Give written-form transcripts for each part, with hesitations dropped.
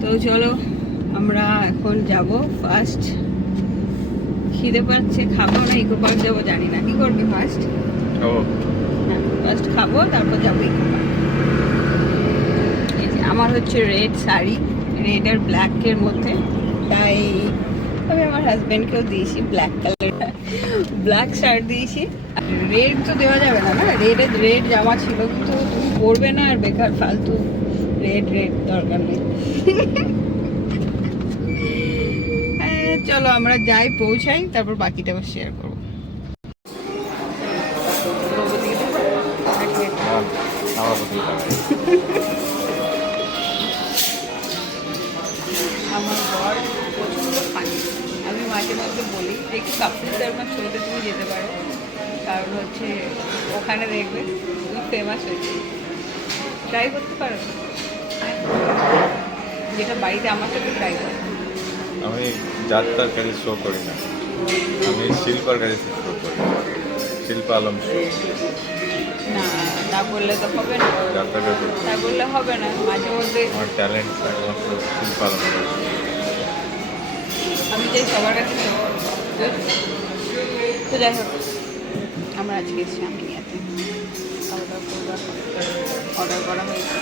তো চলো আমরা এখন যাব ফার্স্ট। খিদে পাচ্ছে, খাবো না ইকো পার্ক যাবো জানি না। কি করবি ফার্স্ট? হ্যাঁ ফার্স্ট খাবো, তারপর যাবো ইকো পার্ক। এই যে আমার হচ্ছে রেড শাড়ি, রেড আর ব্ল্যাকের মধ্যে, তাই আমি আমার হাজব্যান্ডকেও দিয়েছি ব্ল্যাক কালার, ব্ল্যাক শার্ট দিয়েছি। রেড তো দেওয়া যাবে না, না রেড জামা ছিল, কিন্তু তুমি পরবে না আর বেকার ফালতু রেড দরকার নেই। চলো আমরা যাই, পৌঁছাই, তারপর বাকিটা আবার শেয়ার করবো। আমার বর প্রচণ্ড ফানি। আমি মাঝে মধ্যে বলি যে একটু কাপিল শর্মার শোতে তুমি যেতে পারো, কারণ হচ্ছে ওখানে দেখবে তুমি ফেমাস হয়েছে, ট্রাই করতে পারো। যেটা বাড়িতে আমার সাথে ট্রাই করো। আমি যাত্রার কাছে শো করি না, আমি শিল্পার কাছে শো করি, শিল্পা আলম শো। না না বললে তো হবে না, যাত্রার কাছে তা বললে হবে না। মাঝে মধ্যে আমার ট্যালেন্ট একমাত্র শিল্পা আলম শো। আমি চাই সবার কাছে show করবো। তো যাই হোক, আমরা আজকে এসেছি আমিনিয়াতে, অর্ডার করা হয়েছে,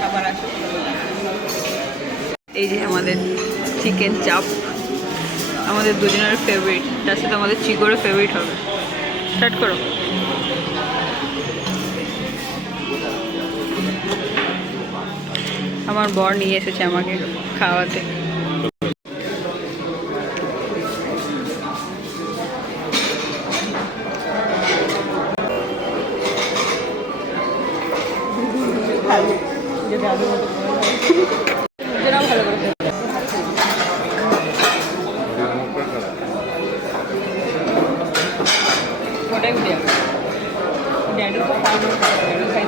খাবার আসে। এই যে আমাদের চিকেন চাপ, আমাদের দুজনের ফেভারিট, তার সাথে আমাদের চিকোরও ফেভারিট হবে। স্টার্ট করো। আমার বর নিয়ে এসেছে আমাকে খাওয়াতে। ওটাই উঠে যাবে, ড্যাডি তো খাওয়ানো, ড্যাডি খাই।